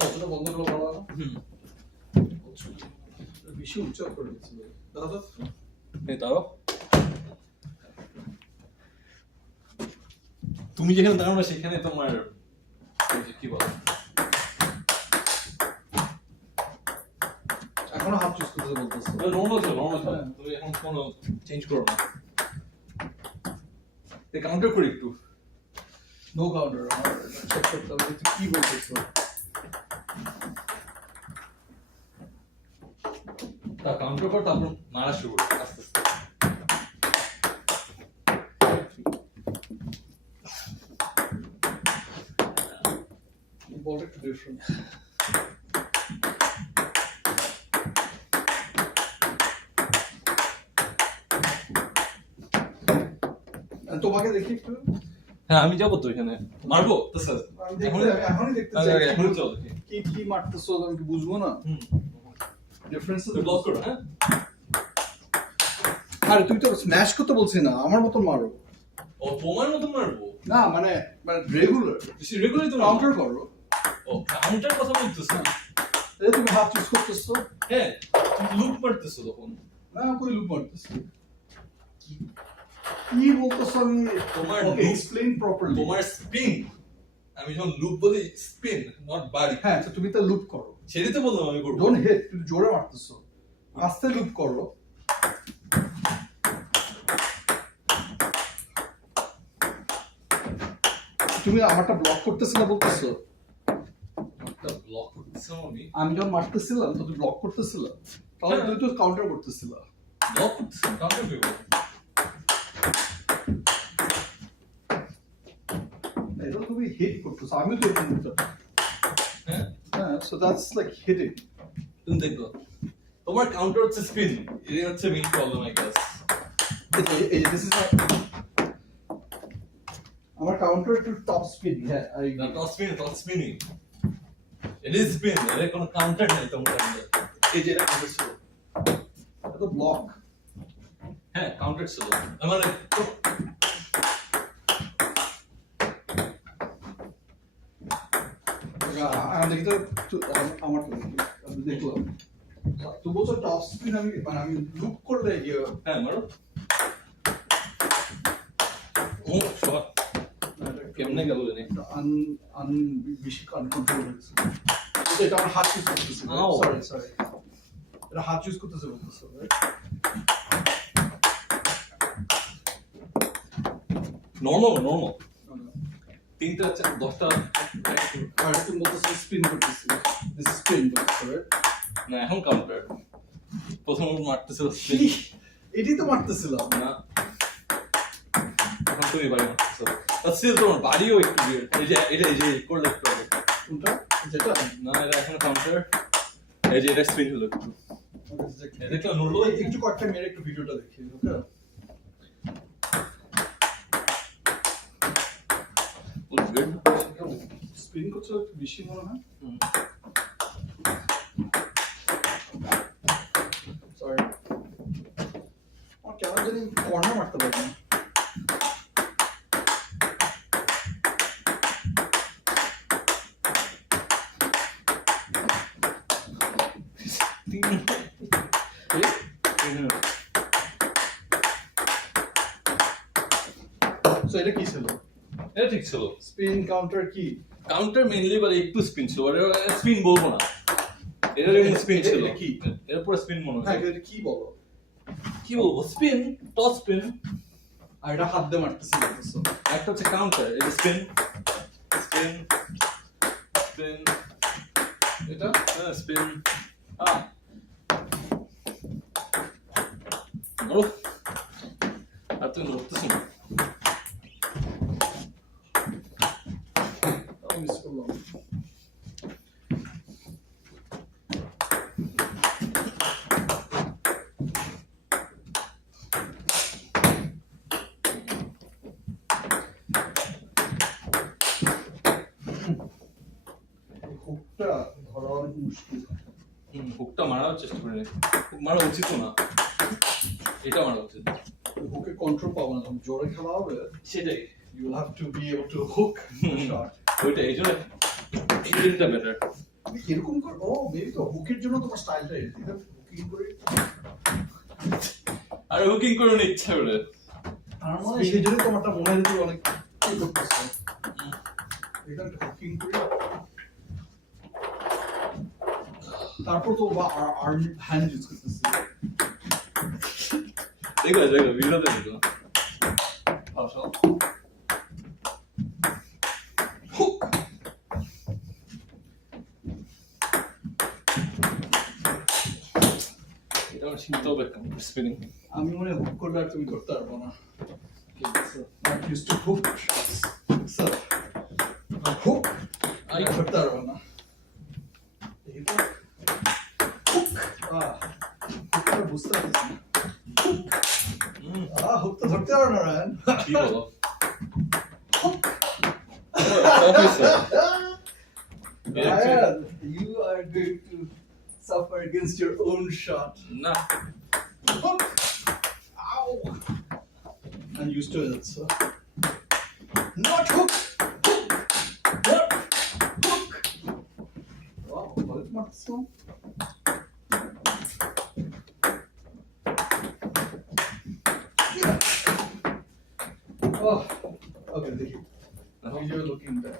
কতটা বন্ধ করলো বলা না? বেশি উচ্চার করে দিচ্ছিল দাদা। এই দাঁড়াও, তুমি যেখানে দাঁড়ানো সেখানে তোমার কি বলো, এখনো হাত চুজ করতে বলতেছে। নর্মাল ছিল, তুমি এখন কোনো চেঞ্জ করো না। কাউন্টার করি একটু। নো কাউন্টার, আমার চেক করতে হবে তুই কি বলতেছ। তা কাউন্টার কর, তারপর মারা শুরু করো আস্তে আস্তে। বলটা একটু ডিফারেন্ট। তোমাকে দেখি একটু। হ্যাঁ আমি যাবো তো এখানে, মারবো তো স্যার এখনই দেখতে চাই। এখন চল কি কি মারতেছো আমি কি বুঝবো না। ডিফারেন্স তো ব্লক করো। হ্যাঁ আরে তুই তো স্ম্যাশ করতে বলছিস না, আমার মতন মারো। ও তোমার মতো মারবো না মানে রেগুলার রেগুলারই তো কাউন্টার করো। ও কাউন্টার কথা বলতেছো? এই তুমি হাত চুজ করতেছো। হ্যাঁ তুমি লুপ মারতেছো তখন। না কই লুপ মারতেছো, কি বলতেছো আমি তোমার এক্সপ্লেইন প্রপারলি। তোমার স্পিন, আমি যখন লুপ বলি স্পিন নট বাড়ি। হ্যাঁ তো তুমি তো লুপ করো। সেটাই তো বললাম আমি করবো। ডোন্ট হিট, তুমি জোরে মারতেছো, আস্তে লুপ করো। তুমি আমারটা ব্লক করতেছিলা বলতেছো। একটা ব্লক করতেছো আমি যখন মারতেছিলাম তো তুমি ব্লক করতেছিলা, তাহলে তুমি তো কাউন্টার করতেছিলা। ব্লক করতেছো কাউন্টার করবো। এটা তুমি হিট করতেছো, আমি তো এরকম করতে পারি। হ্যাঁ হ্যাঁ সো দ্যাটস লাইক হিটিং। তুমি দেখো তোমার কাউন্টার হচ্ছে স্পিন, এটা হচ্ছে মেইন প্রবলেম আই গেস। এই দিস ইজ আমার কাউন্টার টু টপ স্পিন। হ্যাঁ আই না top spinning it is spin, এর কোনো কাউন্টার নেই তোমার কাছে। এই যে এটা করতেছো, এটা তো ব্লক। হ্যাঁ কাউন্টার ছিল আমার আমি দেখি তো আমার দেখলাম তো বলছো টপ স্পিন। আমি মানে আমি লুপ করলে গিয়ে হ্যাঁ মারো। ও শট কেমনে গেল জানি, আন বেশি কন্ট্রোল হয়েছে। এটা আমার হাত ইউজ করতেছে। সরি এটা হাত ইউজ করতেছে বলতেছে। নরমাল তিনটা দশটা আর তুমি বলতেছো স্পিন করতেছি, দিস স্পিন বলতেছো রাইট। না এখন কাউন্টার প্রথম মারতেছিল স্পিন। এটাই তো মারতেছিলাম না এখন তুমি বাড়ি মারতেছো, তাহলে তোমার বাড়িও একটু weird। এই যে করলে একটু আগে। কোনটা যেটা না এটা এখন কাউন্টার, এই যে এটা স্পিন হলো একটু। দেখলাম নড়লো একটু কয়েকটা মেরে একটু ভিডিওটা দেখি। ওকে স্পিন করছে একটু বেশি মনে হয়। সরি আমার কেমন জানি কর্নার মারতে পারি না। সো এটা কি ছিল? এটা ঠিক ছিল। স্পিন কাউন্টার কি? কাউন্টার মেইনলি বলে একটু স্পিন ছিল, এটা স্পিন বলবো না, এটা এমন স্পিন ছিল। কি এর পুরো স্পিন মনে হয়। হ্যাঁ এটা কি বলো? কি বলবো, স্পিন টপ স্পিন। আর এটা হাত দিয়ে মারতেছি বলতেছো। একটা হচ্ছে কাউন্টার, এটা স্পিন স্পিন স্পিন, এটা স্পিন। ধরো আর তুমি ধরতেছো না। মিস করলাম। হুকটা ধরা অনেক মুশকিল। হুকটা মারার চেষ্টা করে, হুক মারা উচিত না, এটা মারা উচিত। হুকে কন্ট্রোল পাবো না যখন জোরে খেলা হবে সেটাই you will have to be able to hook the shot ওইটা এই জন্য ফিল্ডিংটা বেটার এরকম করে ও মেবি তো হুকের জন্য তোমার স্টাইলটা এরকম হুকিং করে আর হুকিং করার ইচ্ছা করে আর মানে সেই জন্য তোমারটা মনে হয় যে অনেক কি করতেছে এটা হুকিং করে তারপর তো আর্ম হ্যান্ড ইউজ করতেছে দেখো ভিডিওতে দেখো আচ্ছা হুক এটা আমার শিখতে হবে স্পিনিং আমি মনে হয় হুক করলে আর তুমি করতে পারবো না not used to hook shots so hook আমি করতে পারবো না হুক হুকটা বুঝতে পারছি না হুক তো ধরতে পারো না রায়ন কি বলো hook officer Ryan, you are going to suffer against your own shot. না Hook! Ow! I'm used to it, so. Not hook! Hook! Not hook! Wow, what is this one? Oh, okay, thank you. Now you're looking there.